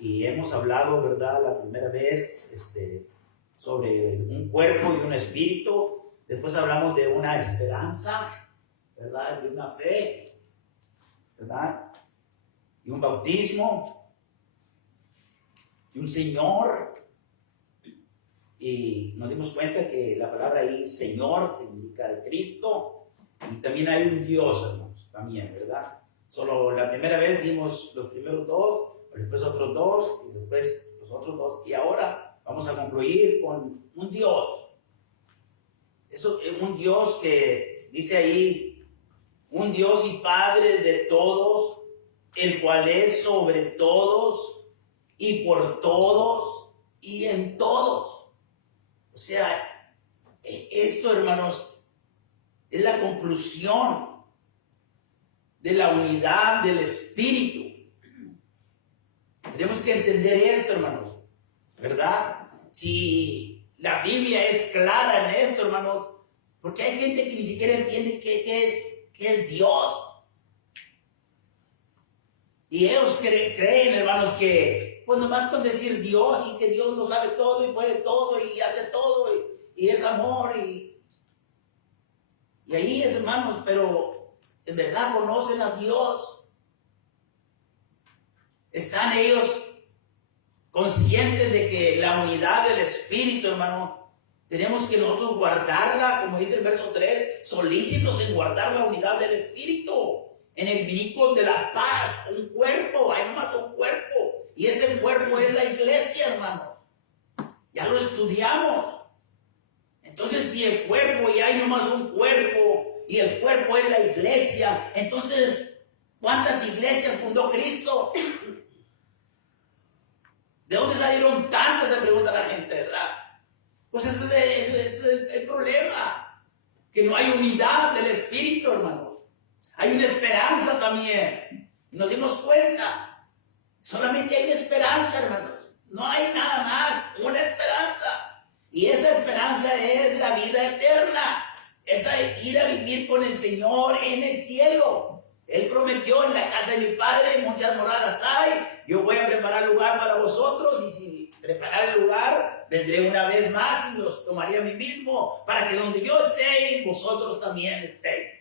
y hemos hablado, ¿verdad?, la primera vez sobre un cuerpo y un espíritu. Después hablamos de una esperanza, ¿verdad?, de una fe, ¿verdad?, y un bautismo, y un Señor. Y nos dimos cuenta que la palabra ahí, Señor, significa de Cristo, y también hay un Dios, hermanos, también, ¿verdad? Solo la primera vez dimos los primeros dos, después otros dos, y después los otros dos, y ahora vamos a concluir con un Dios. Eso es un Dios que dice ahí, un Dios y Padre de todos, el cual es sobre todos, y por todos, y en todos. O sea, esto, hermanos, es la conclusión de la unidad del Espíritu. Tenemos que entender esto, hermanos, ¿verdad? Si la Biblia es clara en esto, hermanos, porque hay gente que ni siquiera entiende qué es Dios. Y ellos creen, hermanos, que pues nomás con decir Dios y que Dios lo sabe todo y puede todo y hace todo y es amor y ahí es, hermanos, pero en verdad conocen a Dios. ¿Están ellos conscientes de que la unidad del Espíritu, hermano, tenemos que nosotros guardarla, como dice el verso 3, solícitos en guardar la unidad del Espíritu? En el vínculo de la paz, un cuerpo, hay nomás un cuerpo, y ese cuerpo es la iglesia, hermano. Ya lo estudiamos. Entonces, si el cuerpo, y hay nomás un cuerpo, y el cuerpo es la iglesia, entonces, ¿cuántas iglesias fundó Cristo? ¿De dónde salieron tantas? Se pregunta la gente, ¿verdad? Pues ese es el problema, que no hay unidad del Espíritu, hermano. Hay una esperanza también. Nos dimos cuenta. Solamente hay una esperanza, hermanos. No hay nada más. Una esperanza. Y esa esperanza es la vida eterna. Esa ir a vivir con el Señor en el cielo. Él prometió: en la casa de mi Padre muchas moradas hay. Yo voy a preparar lugar para vosotros. Y si preparar el lugar, vendré una vez más y los tomaré a mí mismo, para que donde yo esté, vosotros también estéis.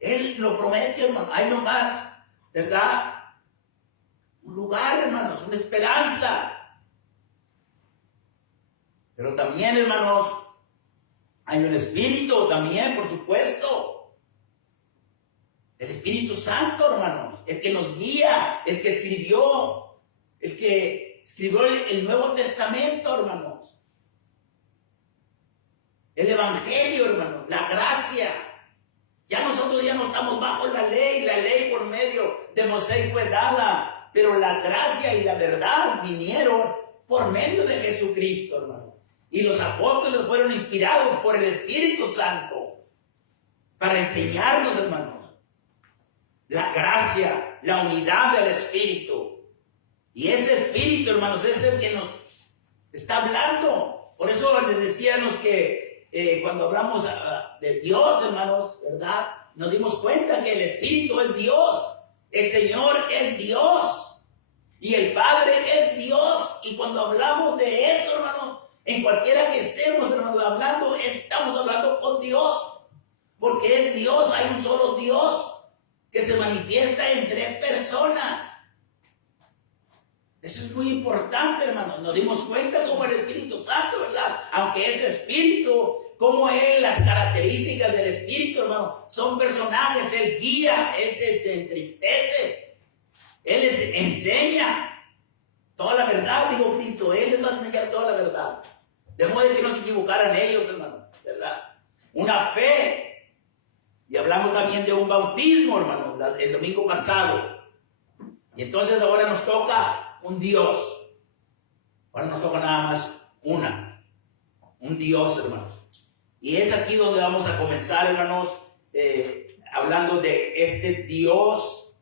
Él lo promete, hermano. Hay nomás, ¿verdad?, un lugar, hermanos, una esperanza. Pero también, hermanos, hay un Espíritu también, por supuesto. El Espíritu Santo, hermanos, el que nos guía, el que escribió el Nuevo Testamento, hermanos. El Evangelio, hermanos, la gracia. Ya nosotros ya no estamos bajo la ley por medio de Moisés fue dada, pero la gracia y la verdad vinieron por medio de Jesucristo, hermano. Y los apóstoles fueron inspirados por el Espíritu Santo para enseñarnos, hermanos, la gracia, la unidad del Espíritu. Y ese Espíritu, hermanos, es el que nos está hablando. Por eso les decíamos que cuando hablamos de Dios, hermanos, ¿verdad?, nos dimos cuenta que el Espíritu es Dios, el Señor es Dios y el Padre es Dios. Y cuando hablamos de esto, hermanos, en cualquiera que estemos, hermanos, hablando, estamos hablando con Dios, porque es Dios. Hay un solo Dios que se manifiesta en tres personas. Eso es muy importante, hermanos. Nos dimos cuenta como el Espíritu Santo, ¿verdad?, aunque ese Espíritu, como Él, las características del Espíritu, hermano, son personajes. Él guía, Él se entristece, Él les enseña toda la verdad, digo Cristo. Él les va a enseñar toda la verdad, de modo que no se equivocaran ellos, hermano, ¿verdad? Una fe. Y hablamos también de un bautismo, hermano, el domingo pasado. Y entonces ahora nos toca un Dios. Ahora nos toca nada más un Dios, hermanos. Y es aquí donde vamos a comenzar, hermanos, hablando de este Dios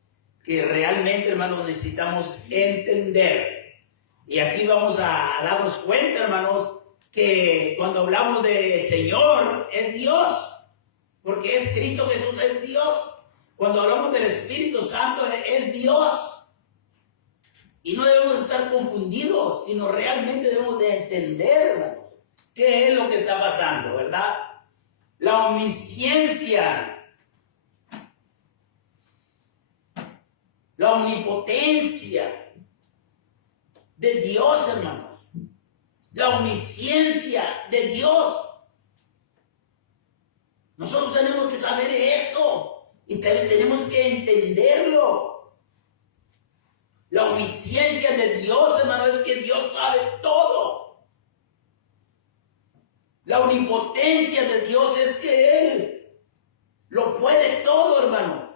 que realmente, hermanos, necesitamos entender. Y aquí vamos a darnos cuenta, hermanos, que cuando hablamos del Señor es Dios, porque es Cristo Jesús, es Dios. Cuando hablamos del Espíritu Santo es Dios. Y no debemos estar confundidos, sino realmente debemos de entender, hermanos, qué es lo que está pasando, ¿verdad? La omnisciencia, la omnipotencia de Dios, hermanos. La omnisciencia de Dios. Nosotros tenemos que saber eso y tenemos que entenderlo. La omnisciencia de Dios, hermano, es que Dios sabe todo. La omnipotencia de Dios es que Él lo puede todo, hermano.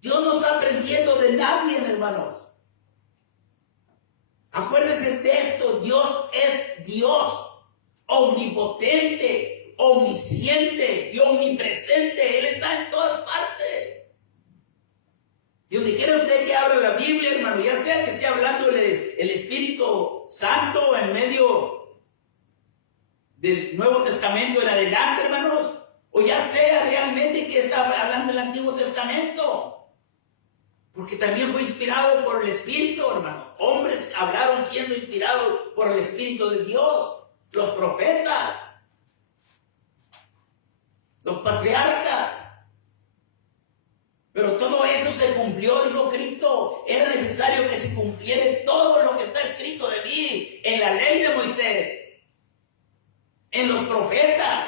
Dios no está aprendiendo de nadie, hermanos. Acuérdense de esto, Dios es Dios, omnipotente, omnisciente y omnipresente. Él está en todas partes. Y donde quiera usted que abra la Biblia, hermano, ya sea que esté hablando el Espíritu Santo en medio del Nuevo Testamento en adelante, hermanos, o ya sea realmente que está hablando el Antiguo Testamento. Porque también fue inspirado por el Espíritu, hermano. Hombres hablaron siendo inspirados por el Espíritu de Dios. Los profetas, los patriarcas. Pero todo eso se cumplió, dijo Cristo. Era necesario que se cumpliera todo lo que está escrito de mí en la ley de Moisés, en los profetas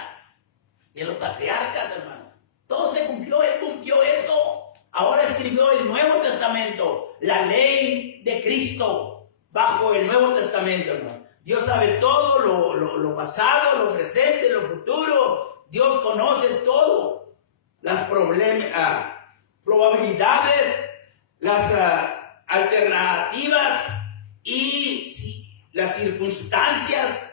y en los patriarcas, hermano. Todo se cumplió, Él cumplió eso. Ahora escribió el Nuevo Testamento, la ley de Cristo, bajo el Nuevo Testamento, hermano. Dios sabe todo, lo pasado, lo presente, lo futuro. Dios conoce todo. Las probabilidades, las alternativas y las circunstancias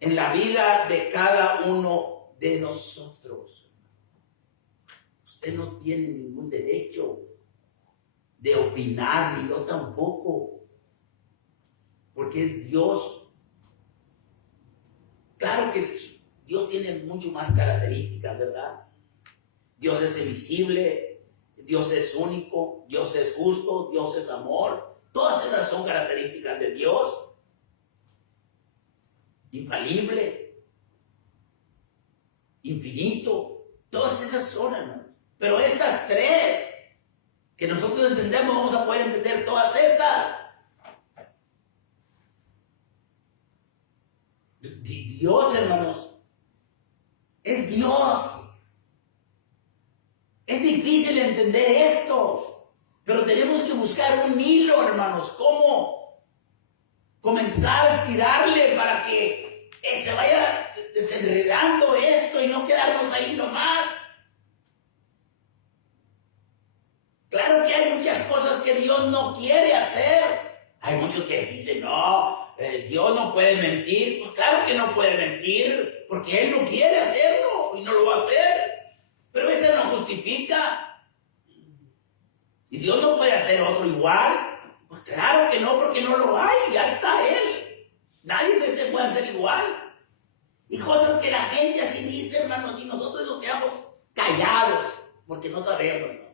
en la vida de cada uno de nosotros. Usted no tiene ningún derecho de opinar, ni yo tampoco, porque es Dios. Claro que Dios tiene mucho más características, ¿verdad? Dios es invisible, Dios es único, Dios es justo, Dios es amor. Todas esas son características de Dios. Infalible, infinito, todas esas son, hermano. Pero estas tres que nosotros entendemos, vamos a poder entender todas estas. Dios, hermanos, es Dios. Es difícil entender esto, pero tenemos que buscar un hilo, hermanos, cómo comenzar a estirarle para que se vaya desenredando esto y no quedarnos ahí nomás. Claro que hay muchas cosas que Dios no quiere hacer. Hay muchos que dicen, no, Dios no puede mentir. Pues claro que no puede mentir, porque Él no quiere hacerlo y no lo va a hacer. Pero eso no justifica. ¿Y Dios no puede hacer otro igual? Pues claro que no, porque no lo hay, ya está Él. Nadie de se puede hacer igual. Y cosas que la gente así dice, hermanos, y nosotros nos quedamos callados, porque no sabemos, ¿no?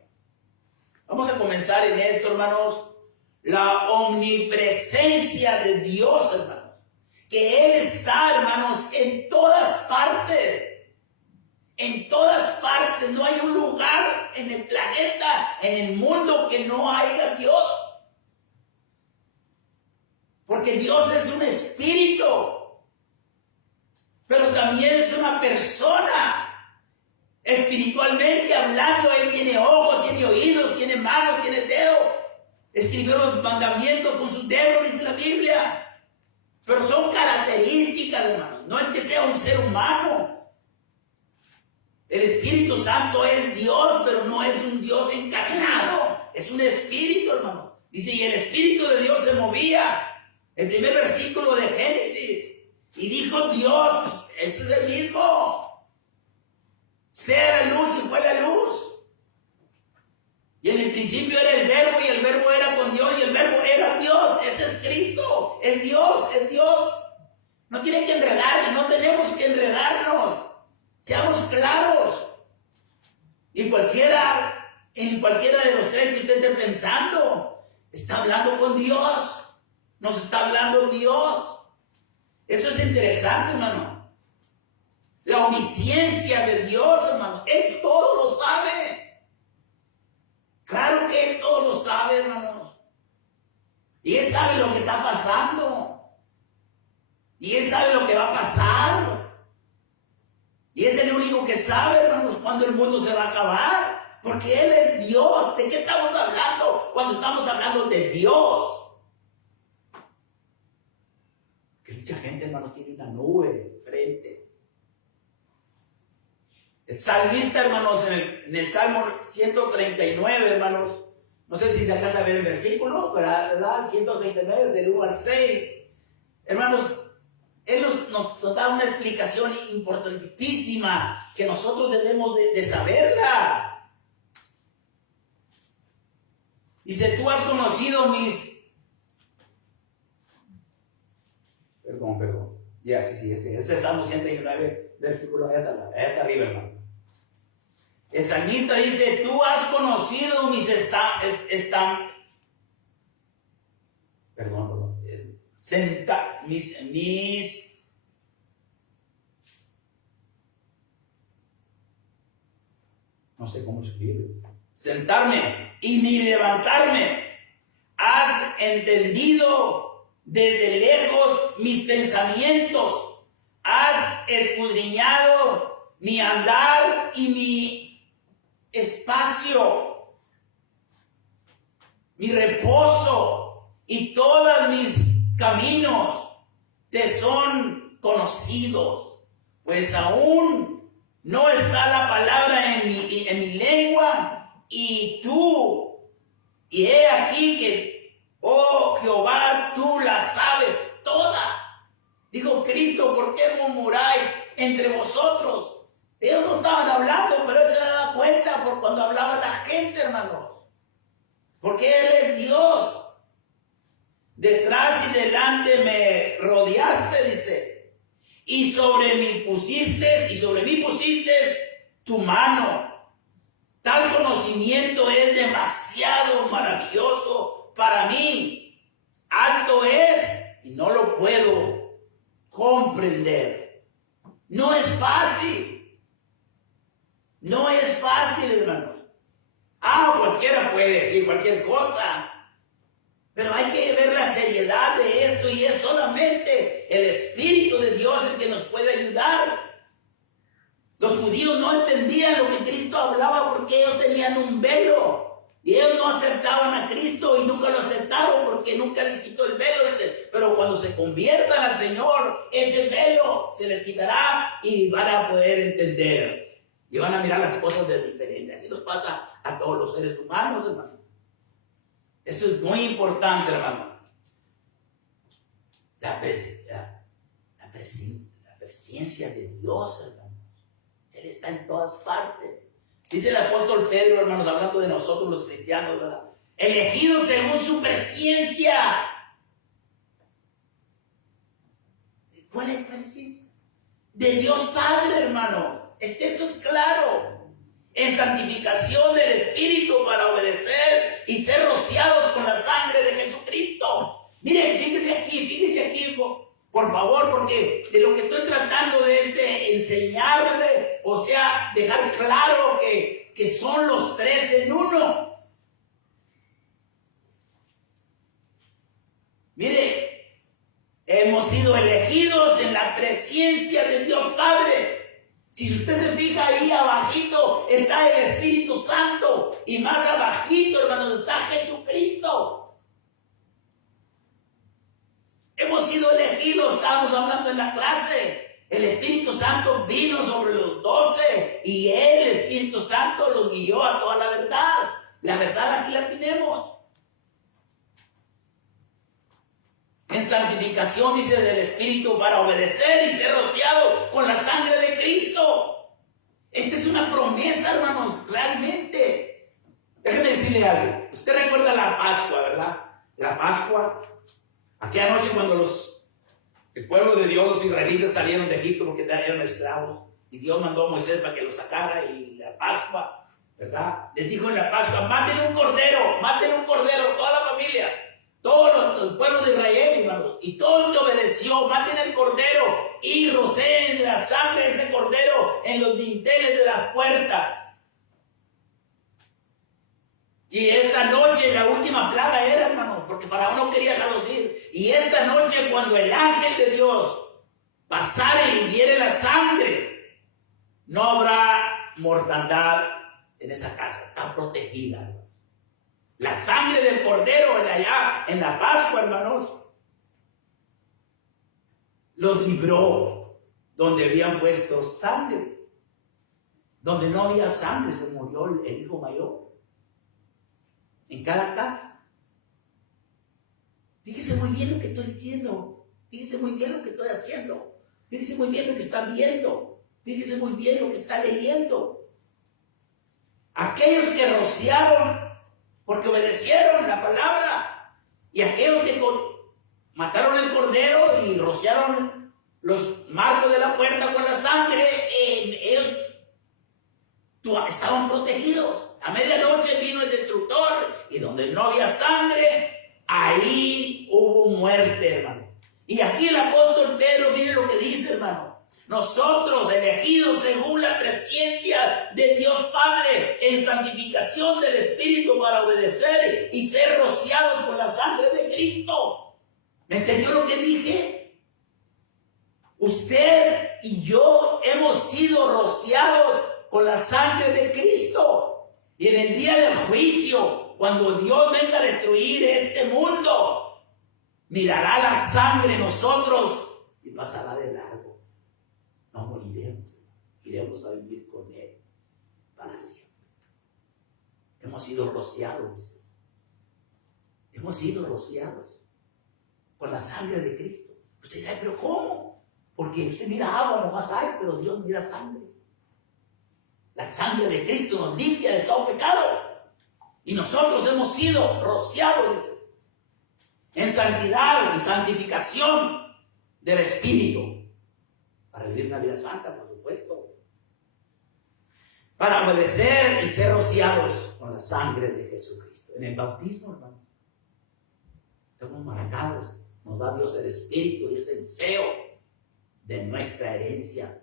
Vamos a comenzar en esto, hermanos. La omnipresencia de Dios, hermanos. Que Él está, hermanos, en todas partes. En todas partes. No hay un lugar en el planeta, en el mundo, que no haya Dios. Porque Dios es un espíritu. Pero también es una persona. Espiritualmente hablando, Él tiene ojos, tiene oídos, tiene manos, tiene dedos. Escribió los mandamientos con sus dedos, dice la Biblia. Pero son características, hermanos. No es que sea un ser humano. El Espíritu Santo es Dios, pero no es un Dios encarnado. Es un espíritu, hermano. Dice, y el Espíritu de Dios se movía. El primer versículo de Génesis. Y dijo Dios, ese es el mismo. Sea la luz y fue la luz. Y en el principio era el verbo y el verbo era con Dios y el verbo era Dios. Ese es Cristo. Es Dios, es Dios. No tiene que enredarnos, no tenemos que enredarnos. Seamos claros. Y cualquiera en cualquiera de los tres que usted esté pensando. Está hablando con Dios. Nos está hablando Dios. Eso es interesante, hermano. La omnisciencia de Dios, hermano. Él todo lo sabe. Claro que Él todo lo sabe, hermano. Y Él sabe lo que está pasando. Y Él sabe lo que va a pasar. Y es el único que sabe, hermanos, cuándo el mundo se va a acabar. Porque Él es Dios. ¿De qué estamos hablando cuando estamos hablando de Dios? Que mucha gente, hermanos, tiene una nube frente. El salmista, hermanos, en el Salmo 139, hermanos, no sé si se alcanza a ver el versículo, ¿verdad? 139, del 1 al 6. Hermanos, Él nos da una explicación importantísima que nosotros debemos de saberla. Dice, tú has conocido mis... Perdón. Ya, sí, ese es el Salmo 139, versículo, allá está arriba, hermano. El salmista dice, tú has conocido mis no sé cómo escribir, sentarme y ni levantarme. Has entendido desde lejos mis pensamientos. Has escudriñado mi andar y mi espacio, mi reposo y todos mis caminos te son conocidos, pues aún no está la palabra en mi lengua, y he aquí que, oh Jehová, tú la sabes toda. Dijo Cristo, ¿por qué murmuráis entre vosotros? Ellos no estaban hablando, pero Él se daba cuenta por cuando hablaba la gente, hermanos. Porque Él es Dios. Detrás y delante me rodeaste, dice. Y sobre mí pusiste tu mano. Tal conocimiento es demasiado maravilloso para mí. Alto es y no lo puedo comprender. No es fácil. No es fácil, hermanos. Cualquiera puede decir cualquier cosa. Pero hay que ver la seriedad de esto, y es solamente el Espíritu de Dios el que nos puede ayudar. Los judíos no entendían lo que Cristo hablaba porque ellos tenían un velo. Y ellos no aceptaban a Cristo y nunca lo aceptaron porque nunca les quitó el velo. Pero cuando se conviertan al Señor, ese velo se les quitará y van a poder entender. Y van a mirar las cosas de diferente. Así nos pasa a todos los seres humanos, hermano. Eso es muy importante, hermano. La presencia de Dios, hermano. Él está en todas partes. Dice el apóstol Pedro, hermanos, hablando de nosotros los cristianos, ¿verdad? Elegidos según su presencia. ¿Cuál es la presencia? De Dios Padre, hermano. El texto es claro. En santificación del Espíritu para obedecer y ser rociados con la sangre de Jesucristo. Miren, fíjense aquí, por favor, porque de lo que estoy tratando de enseñarle, o sea, dejar claro que son los tres en uno. Mire, hemos sido elegidos en la presencia de Dios Padre. Si usted se fija ahí abajito está el Espíritu Santo, y más abajito, hermanos, está Jesucristo. Hemos sido elegidos, estábamos hablando en la clase. El Espíritu Santo vino sobre los 12 y el Espíritu Santo los guió a toda la verdad. La verdad aquí la tenemos. En santificación, dice, del Espíritu para obedecer y ser rociados con la sangre de Cristo. Esta es una promesa, hermanos, realmente. Déjenme decirle algo. Usted recuerda la Pascua, ¿verdad? La Pascua, aquella noche cuando el pueblo de Dios, los israelitas, salieron de Egipto porque eran esclavos. Y Dios mandó a Moisés para que los sacara, y la Pascua, ¿verdad? Les dijo en la Pascua, maten un cordero, toda la familia, todo el pueblo de Israel, hermanos, y todo el que obedeció, maten el cordero y roceen la sangre de ese cordero en los dinteles de las puertas. Y esta noche, la última plaga era, hermanos, porque Faraón no quería dejarlos ir. Y esta noche, cuando el ángel de Dios pasare y viere la sangre, no habrá mortandad en esa casa, está protegida, hermanos. La sangre del cordero allá en la Pascua, hermanos, los libró donde habían puesto sangre. Donde no había sangre se murió el hijo mayor. En cada casa. Fíjese muy bien lo que estoy diciendo. Fíjese muy bien lo que estoy haciendo. Fíjese muy bien lo que está viendo. Fíjese muy bien lo que está leyendo. Aquellos que rociaron porque obedecieron la palabra. Y aquellos que mataron el cordero y rociaron los marcos de la puerta con la sangre, ellos estaban protegidos. A medianoche vino el destructor y donde no había sangre, ahí hubo muerte, hermano. Y aquí el apóstol Pedro, mire lo que dice, hermano. Nosotros, elegidos según la presencia de Dios Padre, en santificación del Espíritu para obedecer y ser rociados con la sangre de Cristo. ¿Me entendió lo que dije? Usted y yo hemos sido rociados con la sangre de Cristo. Y en el día del juicio, cuando Dios venga a destruir este mundo, mirará la sangre en nosotros y pasará de largo. No moriremos, iremos a vivir con Él para siempre. Hemos sido rociados. Hemos sido rociados con la sangre de Cristo. Usted dirá, ¿pero cómo? Porque usted mira agua, nomás hay, pero Dios mira sangre. La sangre de Cristo nos limpia de todo pecado. Y nosotros hemos sido rociados en santidad y santificación del Espíritu. Para vivir una vida santa, por supuesto. Para obedecer y ser rociados con la sangre de Jesucristo. En el bautismo, hermano, estamos marcados. Nos da Dios el Espíritu y ese deseo de nuestra herencia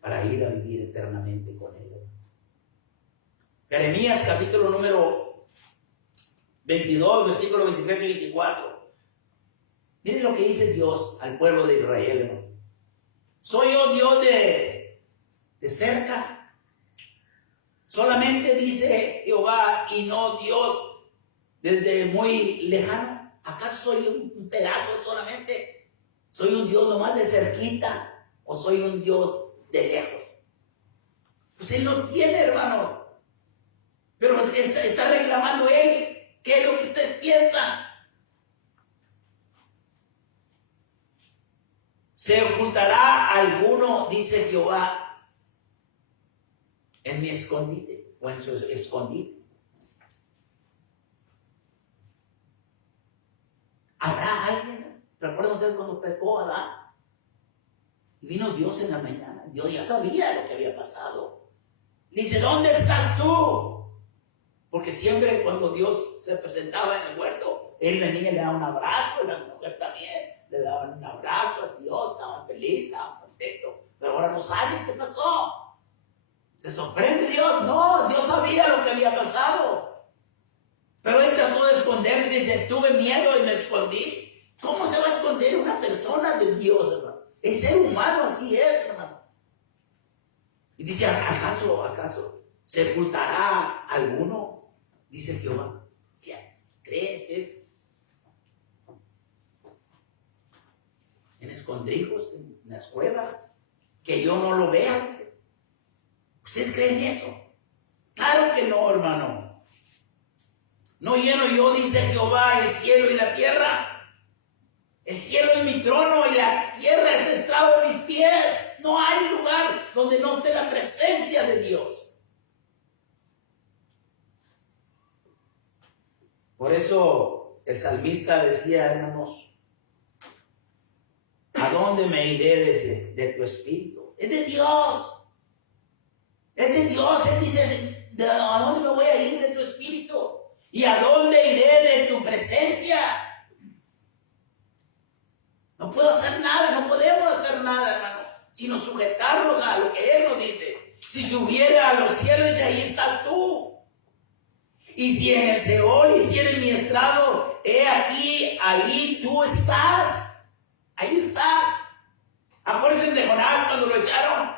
para ir a vivir eternamente con Él. Jeremías capítulo número 22, versículos 23 y 24. Miren lo que dice Dios al pueblo de Israel, hermano. ¿Soy yo Dios de cerca? Solamente dice Jehová y no Dios desde muy lejano. ¿Acaso soy un pedazo solamente? ¿Soy un Dios nomás de cerquita? ¿O soy un Dios de lejos? Pues Él no tiene, hermanos. Pero está reclamando Él. ¿Qué es lo que ustedes piensan? ¿Se ocultará alguno, dice Jehová, en mi escondite o en su escondite? ¿Habrá alguien? ¿Recuerdan ustedes cuando pecó Adán? Y vino Dios en la mañana. Dios ya sabía lo que había pasado. Le dice, ¿dónde estás tú? Porque siempre cuando Dios se presentaba en el huerto, Él venía y le daba un abrazo, y la mujer también le daban un abrazo a Dios, estaban felices, estaban contentos. Pero ahora no saben qué pasó. ¿Se sorprende Dios? No, Dios sabía lo que había pasado. Pero Él trató de esconderse y dice, tuve miedo y me escondí. ¿Cómo se va a esconder una persona de Dios, hermano? El ser humano así es, hermano. Y dice, ¿acaso se ocultará alguno? Dice Jehová. ¿Crees en escondrijos, en las cuevas, que yo no lo vea? Dice. ¿Ustedes creen eso? Claro que no, hermano. ¿No lleno yo, dice Jehová, el cielo y la tierra? El cielo es mi trono y la tierra es estrado de mis pies. No hay lugar donde no esté la presencia de Dios. Por eso el salmista decía, hermanos, ¿a dónde me iré de tu espíritu? Es de Dios. Es de Dios. Él dice, ¿A dónde me voy a ir de tu espíritu? ¿Y a dónde iré de tu presencia? No puedo hacer nada, no podemos hacer nada, hermano, sino sujetarnos a lo que Él nos dice. Si subiera a los cielos, dice, ahí estás tú. Y si en el Seol hiciere mi estrado, he aquí, ahí tú estás. Ahí estás. Acuérdense de Jonás cuando lo echaron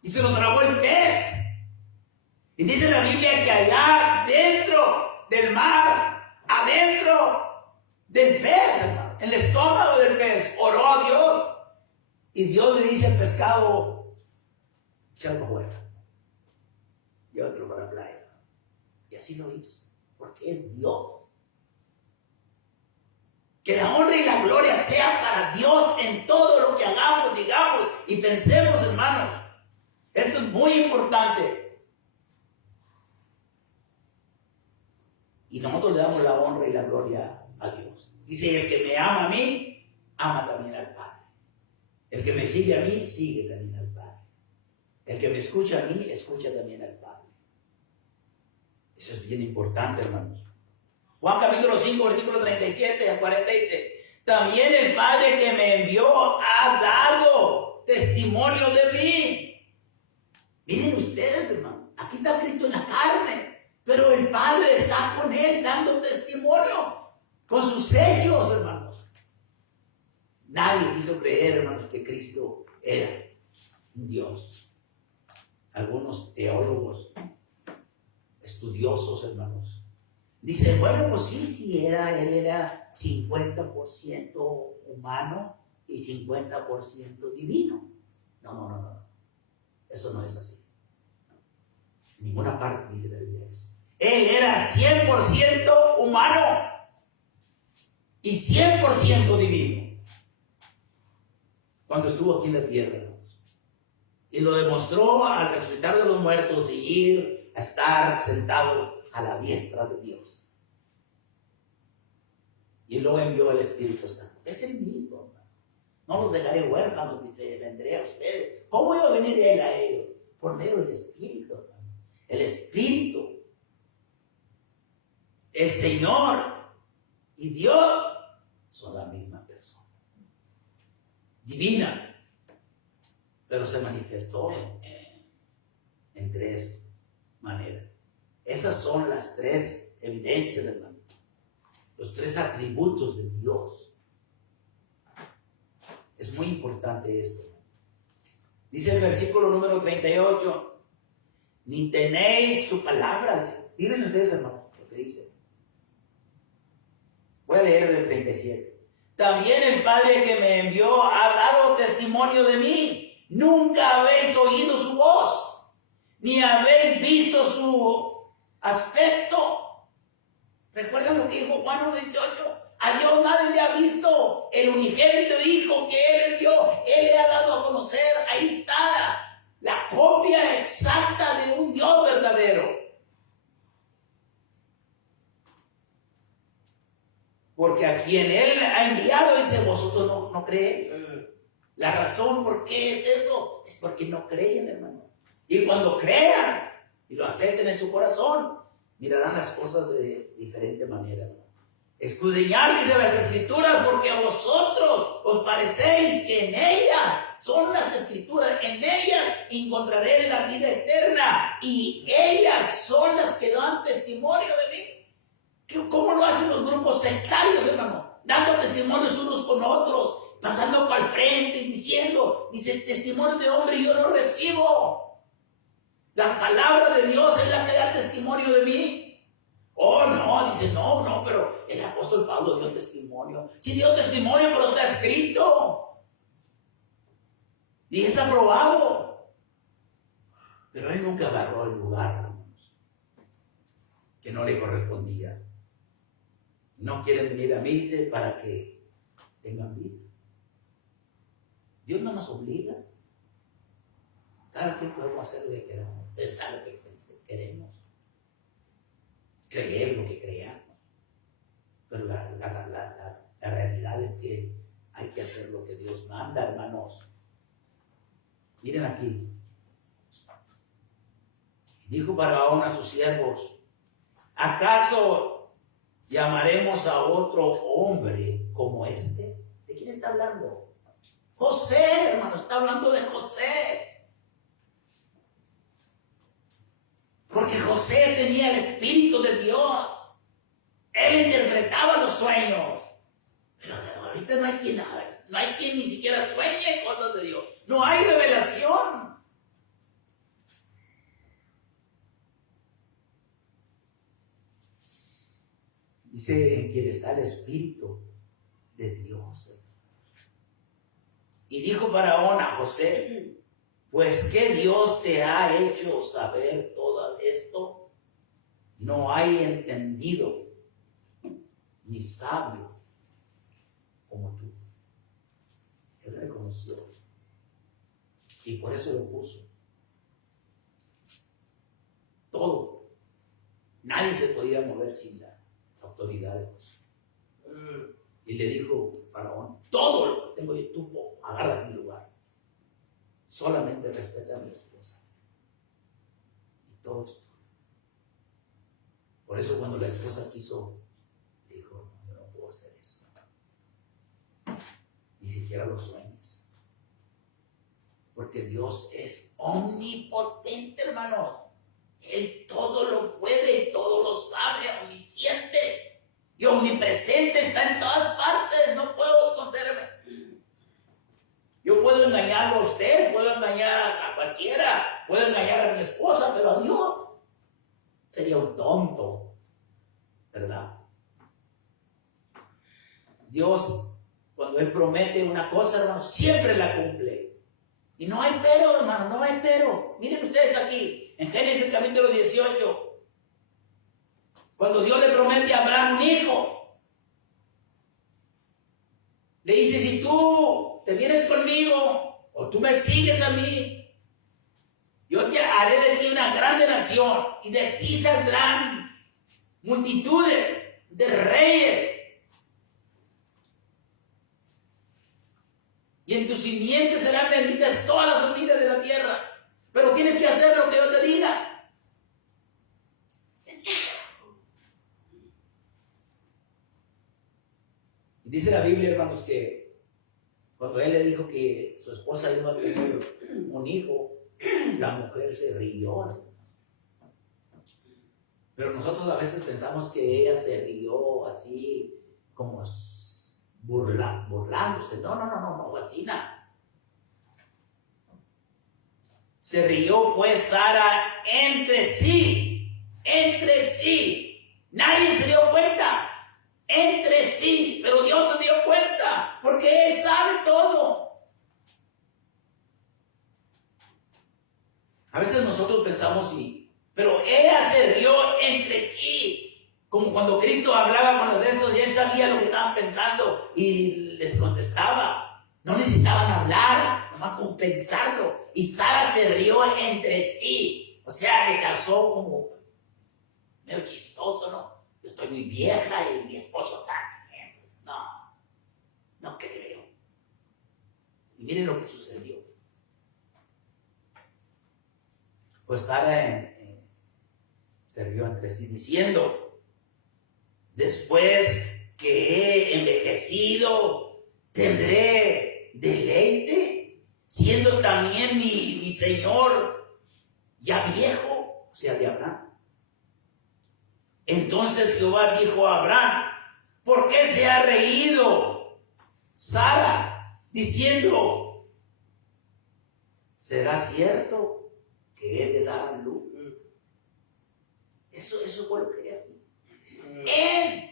y se lo tragó el pez. Y dice la Biblia que allá dentro del mar, adentro del pez, hermano, en el estómago del pez, oró a Dios. Y Dios le dice al pescado, échalo afuera, llévatelo para la playa. Y así lo hizo, porque es Dios. Que la honra y la gloria sea para Dios en todo lo que hagamos, digamos y pensemos, hermanos. Esto es muy importante. Y nosotros le damos la honra y la gloria a Dios. Dice, el que me ama a mí, ama también al Padre. El que me sigue a mí, sigue también al Padre. El que me escucha a mí, escucha también al Padre. Eso es bien importante, hermanos. Juan capítulo 5, versículo 37 a 40 dice, también el Padre que me envió ha dado testimonio de mí. Miren ustedes, hermano, aquí está Cristo en la carne, pero el Padre está con Él dando testimonio con sus hechos, hermanos. Nadie quiso creer, hermanos, que Cristo era un Dios. Algunos teólogos, estudiosos, hermanos, dicen, bueno, pues sí, él era 50% humano y 50% divino. No. Eso no es así. En ninguna parte dice la Biblia eso. Él era 100% humano y 100% divino cuando estuvo aquí en la tierra, hermanos. Y lo demostró al resucitar de los muertos y ir a estar sentado a la diestra de Dios. Y luego envió el Espíritu Santo. Es el mismo, hermano. No los dejaré huérfanos, dice, vendré a ustedes. ¿Cómo iba a venir Él a ellos? Por medio del Espíritu, hermano. El Espíritu, el Señor y Dios son la misma persona. Divinas, pero se manifestó en tres maneras. Esas son las tres evidencias, hermano. Los tres atributos de Dios. Es muy importante esto. Dice el versículo número 38. Ni tenéis su palabra. Miren ustedes, hermano, lo que dice. Voy a leer del 37. También el Padre que me envió ha dado testimonio de mí. Nunca habéis oído su voz, ni habéis visto su aspecto. ¿Recuerdan lo que dijo Juan 1:18? A Dios nadie le ha visto. El unigénito Hijo que Él envió, Él le ha dado a conocer. Ahí está la copia exacta de un Dios verdadero. Porque a quien Él ha enviado, dice, vosotros no creéis. La razón por qué es eso es porque no creen, hermano. Y cuando crean y lo acepten en su corazón, mirarán las cosas de diferente manera, ¿no? Escudriñar, dice las Escrituras, porque a vosotros os parecéis que en ella son las Escrituras, en ella encontraré la vida eterna, y ellas son las que dan testimonio de mí. ¿Cómo lo hacen los grupos sectarios, hermano? Dando testimonios unos con otros, pasando para el frente y diciendo, dice, testimonio de hombre yo no recibo. La palabra de Dios es la que da testimonio de mí. Oh, no, dice, no, pero el apóstol Pablo dio testimonio. Sí dio testimonio, pero está escrito. Y es aprobado. Pero él nunca agarró el lugar, hermanos, que no le correspondía. No quieren venir a mí, dice, para que tengan vida. Dios no nos obliga. Cada quien podemos hacer lo que queramos, pensar lo que queremos, creer lo que creamos. Pero la realidad es que hay que hacer lo que Dios manda, hermanos. Miren aquí. Dijo Faraón a sus siervos: ¿acaso llamaremos a otro hombre como este? ¿De quién está hablando? José, hermano, está hablando de José. Porque José tenía el Espíritu de Dios. Él interpretaba los sueños. Pero ahorita no hay quien ni siquiera sueñe cosas de Dios. No hay revelación. Dice: en quien está el Espíritu de Dios. Y dijo Faraón a José: pues ¿qué Dios te ha hecho saber todo esto? No hay entendido ni sabio como tú. Él reconoció y por eso lo puso. Todo. Nadie se podía mover sin la autoridad de Dios. Y le dijo Faraón: todo lo que tengo yo, tú agarra mi lugar. Solamente respeta a mi esposa. Y todo esto. Por eso cuando la esposa quiso, dijo: no, yo no puedo hacer eso. Ni siquiera lo sueñes. Porque Dios es omnipotente, hermanos. Él todo lo puede y todo lo sabe, omnisciente y omnipresente, está en todas partes. No puedo esconderme. Yo puedo engañarlo a usted, puedo engañar a cualquiera, puedo engañar a mi esposa, pero a Dios sería un tonto, ¿verdad? Dios, cuando Él promete una cosa, hermano, siempre la cumple. Y no hay pero, hermano, no hay pero. Miren ustedes aquí, en Génesis capítulo 18, cuando Dios le promete a Abraham un hijo, le dice: si tú te vienes conmigo o tú me sigues a mí, yo te haré de ti una grande nación y de ti saldrán multitudes de reyes. Y en tu simiente serán benditas todas las familias de la tierra. Pero tienes que hacer lo que yo te diga. Y dice la Biblia, hermanos, que cuando él le dijo que su esposa iba a tener un hijo, la mujer se rió. Pero nosotros a veces pensamos que ella se rió así como burlándose. No, así nada. Se rió pues Sara entre sí. Nadie se dio cuenta. Entre sí, pero Dios se dio cuenta, porque Él sabe todo. A veces nosotros pensamos pero ella se rió entre sí. Como cuando Cristo hablaba con los de esos y Él sabía lo que estaban pensando y les contestaba. No necesitaban hablar, nomás con pensarlo. Y Sara se rió entre sí. O sea, le causó como medio chistoso, ¿no? Yo estoy muy vieja y mi esposo también. Pues no creo. Y miren lo que sucedió. Pues Sara se rió entre sí diciendo: después que he envejecido, ¿tendré deleite? Siendo también mi Señor ya viejo, o sea, de Abraham. Entonces Jehová dijo a Abraham: ¿por qué se ha reído Sara, diciendo: ¿será cierto que he de dar a luz? Eso fue lo que en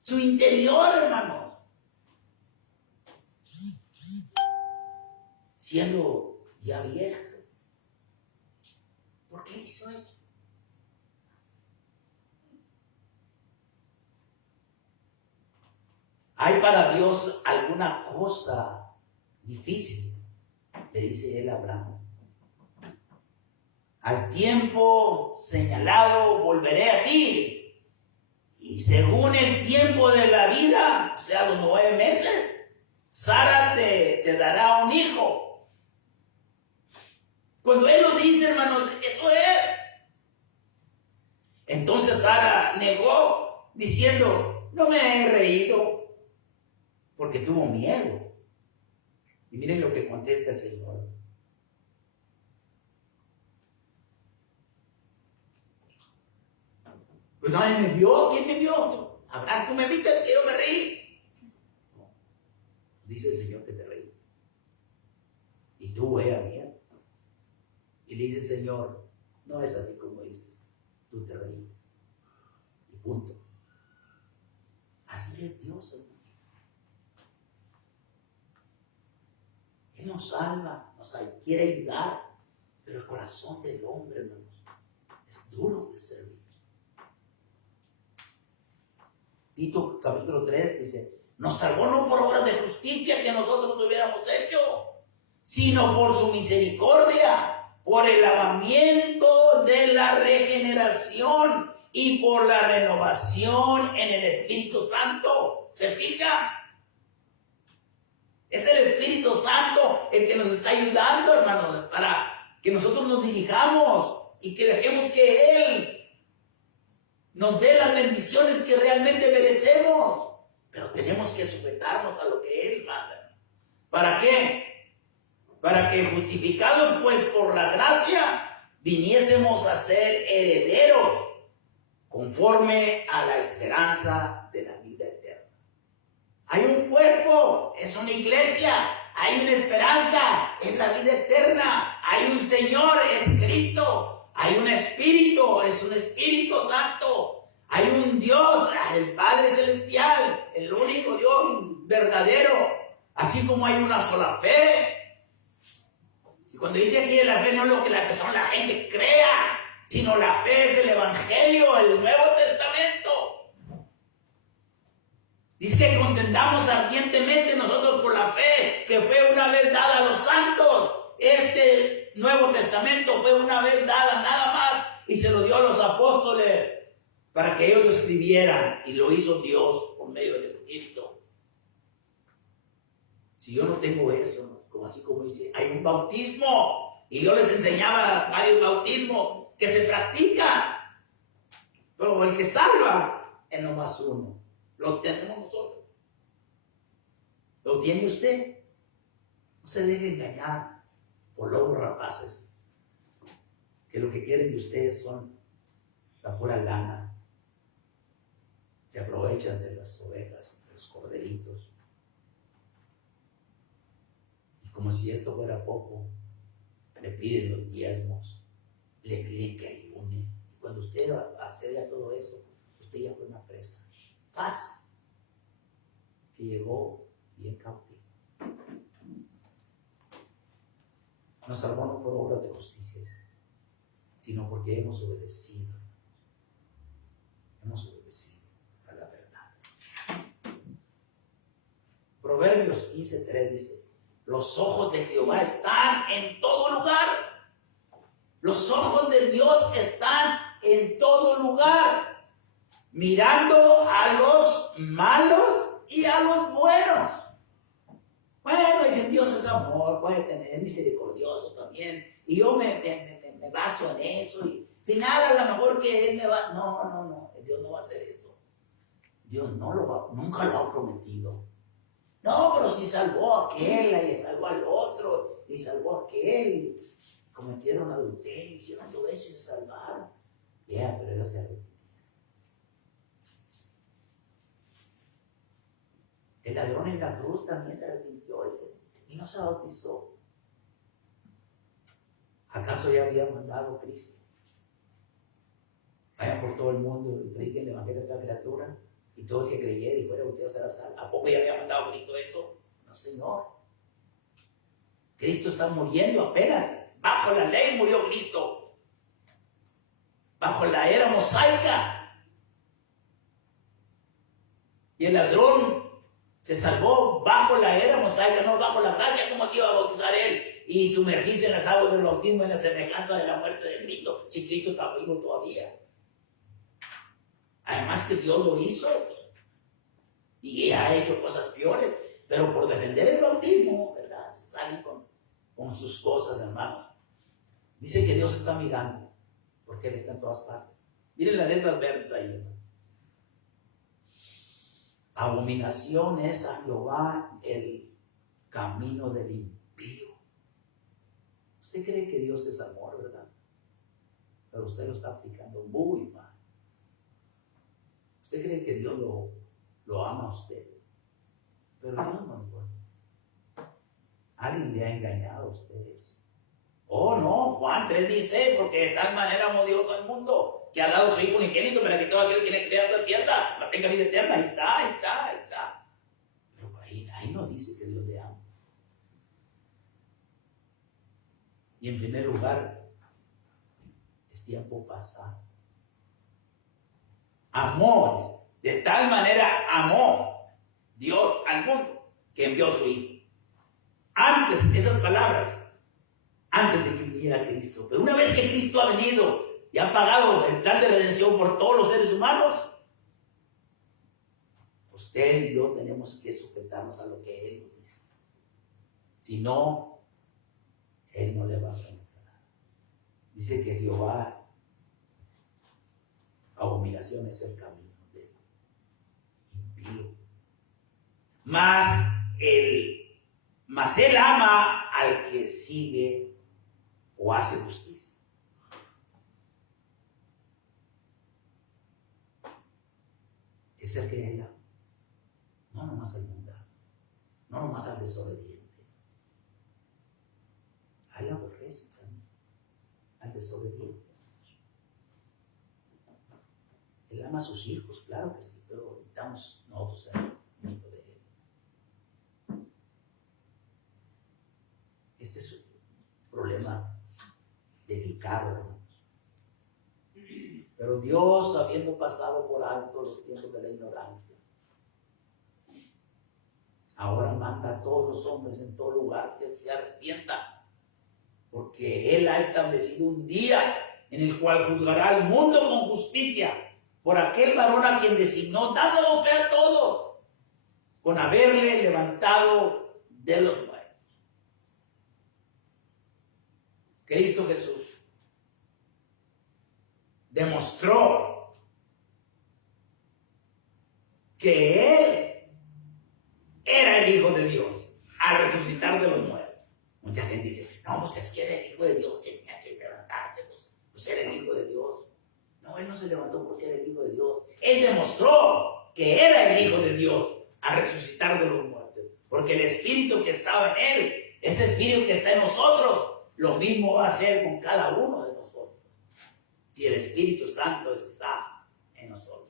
su interior, hermanos, siendo ya viejo. ¿Por qué hizo eso? ¿Hay para Dios alguna cosa difícil? Le dice él a Abraham. Al tiempo señalado volveré a ti. Y según el tiempo de la vida, o sea, los 9 meses, Sara te dará un hijo. Cuando él lo dice, hermanos, eso es. Entonces Sara negó diciendo, no me he reído, porque tuvo miedo. Y miren lo que contesta el Señor. Pues nadie me vio. ¿Quién me vio? Abraham, ¿tú me viste que yo me reí? No. Dice el Señor que te reí. Y tuvo ella miedo. Y le dice el Señor, no es así como dices. Tú te reíste. Y punto. Así es Dios, hermano. Él nos salva, nos quiere ayudar. Pero el corazón del hombre, hermanos, es duro de servir. Tito capítulo 3 dice, nos salvó no por obras de justicia que nosotros hubiéramos hecho, sino por su misericordia, por el lavamiento de la regeneración y por la renovación en el Espíritu Santo. ¿Se fija? Es el Espíritu Santo el que nos está ayudando, hermanos, para que nosotros nos dirijamos y que dejemos que Él nos dé las bendiciones que realmente merecemos. Pero tenemos que sujetarnos a lo que Él manda. ¿Para qué? Para que justificados pues por la gracia, viniésemos a ser herederos conforme a la esperanza de la vida eterna. Hay un cuerpo, es una iglesia, hay una esperanza, es la vida eterna. Hay un Señor, es Cristo. Hay un Espíritu, es un Espíritu Santo. Hay un Dios, el Padre Celestial, el único Dios verdadero. Así como hay una sola fe. Y cuando dice aquí de la fe, no es lo que la gente crea, sino la fe es el Evangelio, el Nuevo Testamento. Dice que contendamos ardientemente nosotros por la fe que fue una vez dada a los santos. Este Nuevo Testamento fue una vez dada nada más y se lo dio a los apóstoles para que ellos lo escribieran, y lo hizo Dios por medio del Espíritu. Si yo no tengo eso, como así como dice, hay un bautismo, y yo les enseñaba varios bautismos que se practican, pero el que salva es nomás uno. Lo tenemos nosotros. ¿Lo tiene usted? No se deje engañar por lobos rapaces, que lo que quieren de ustedes son la pura lana. Se aprovechan de las ovejas, de los corderitos. Y como si esto fuera poco, le piden los diezmos, le piden que ayune. Y cuando usted accede a todo eso, usted ya fue una presa fácil, que llegó bien cautivo. Nos salvó no por obras de justicia, sino porque hemos obedecido. Hemos obedecido a la verdad. Proverbios 15:3 dice, los ojos de Jehová están en todo lugar. Los ojos de Dios están en todo lugar, mirando a los malos y a los buenos. Bueno, dicen, Dios es amor, puede tener, es misericordioso también. Y yo me baso en eso. Y al final, a lo mejor que Él me va. No. Dios no va a hacer eso. Dios nunca lo ha prometido. No, pero si salvó a aquel, y salvó al otro, y salvó a aquel, y cometieron adulterio, hicieron todo eso y se salvaron. Pero ellos se arrepintieron. El ladrón en la cruz también se arrepintió y no se bautizó. ¿Acaso ya había mandado Cristo? Vayan por todo el mundo y prediquen el evangelio a toda criatura, y todo el que creyera y fuera bautizado será salvo. ¿A poco ya había mandado Cristo eso? No, Señor. Cristo está muriendo apenas. Bajo la ley murió Cristo. Bajo la era mosaica. Y el ladrón se salvó bajo la era mosaica, no bajo la gracia. ¿Cómo se iba a bautizar él y sumergirse en las aguas del bautismo en la semejanza de la muerte de Cristo, si Cristo está vivo todavía? Además que Dios lo hizo y ha hecho cosas peores, pero por defender el bautismo, ¿verdad? Salen con sus cosas, hermanos. Dice que Dios está mirando, porque Él está en todas partes. Miren las letras verdes ahí, hermano. Abominación es a Jehová el camino del impío. Usted cree que Dios es amor, ¿verdad? Pero usted lo está aplicando muy mal. Usted cree que Dios lo ama a usted, pero Dios no lo ama. Alguien le ha engañado a usted eso. Oh, no, Juan 3 dice, porque de tal manera amó Dios al mundo, que ha dado su Hijo unigénito para que todo aquel que le crea no se pierda, no tenga vida eterna. Ahí está. Pero ahí no dice que Dios le ama. Y en primer lugar, es tiempo pasado. Amó, de tal manera amó Dios al mundo, que envió a su Hijo. Antes, esas palabras, antes de que viniera Cristo. Pero una vez que Cristo ha venido y ha pagado el plan de redención por todos los seres humanos, usted y yo tenemos que sujetarnos a lo que Él nos dice. Si no, Él no le va a permitir nada. Dice que Jehová, abominación es el camino del impío. Mas Él ama al que sigue o hace justicia. Es el que Él ama. No nomás al mundano, no nomás al desobediente. A Él aborrece también, al desobediente. Él ama a sus hijos, claro que sí, pero necesitamos nosotros ser hijos de Él. Este es un problema delicado, hermanos. Pero Dios, habiendo pasado por alto los tiempos de la ignorancia, ahora manda a todos los hombres en todo lugar que se arrepientan, porque Él ha establecido un día en el cual juzgará al mundo con justicia por aquel varón a quien designó, dando fe a todos, con haberle levantado de los muertos. Cristo Jesús demostró que Él era el Hijo de Dios al resucitar de los muertos. Mucha gente dice, no, pues es que era el Hijo de Dios, tenía que levantarse, pues era el Hijo de Dios. No, Él no se levantó porque era el Hijo de Dios. Él demostró que era el Hijo de Dios al resucitar de los muertos, porque el Espíritu que estaba en Él, ese Espíritu que está en nosotros, lo mismo va a hacer con cada uno de nosotros, si el Espíritu Santo está en nosotros.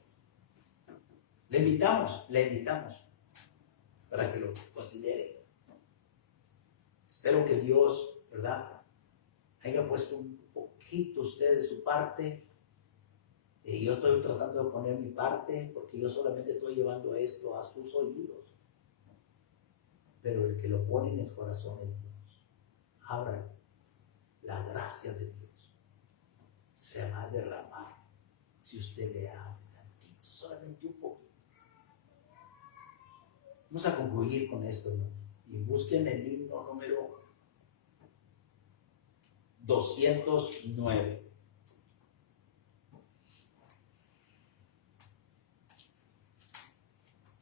Le invitamos para que lo considere. Espero que Dios, ¿verdad?, haya puesto un poquito usted de su parte. Y yo estoy tratando de poner mi parte, porque yo solamente estoy llevando esto a sus oídos. Pero el que lo pone en el corazón es Dios. Abra. La gracia de Dios se va a derramar si usted le abre tantito, solamente un poquito. Vamos a concluir con esto, hermano. Y busquen el himno número 209.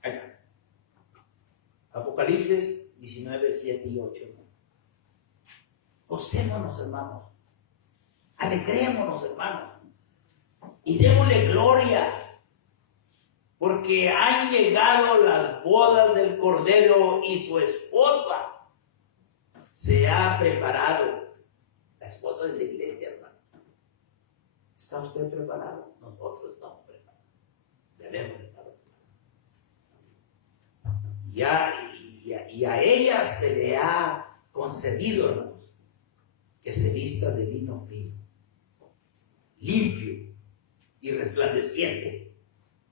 Acá. Apocalipsis 19, 7 y 8. Gocémonos, hermanos. Alegrémonos, hermanos. Y démosle gloria. Porque han llegado las bodas del Cordero y su esposa se ha preparado. La esposa de la iglesia, hermano. ¿Está usted preparado? Nosotros estamos preparados. Debemos estar preparados. Y a ella se le ha concedido, hermanos, que se vista de lino fino, limpio y resplandeciente,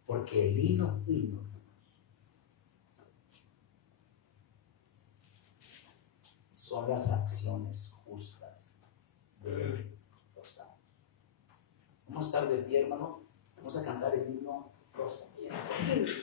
porque el lino fino, son las acciones justas de los santos. Vamos a estar de pie, hermano. Vamos a cantar el himno 200.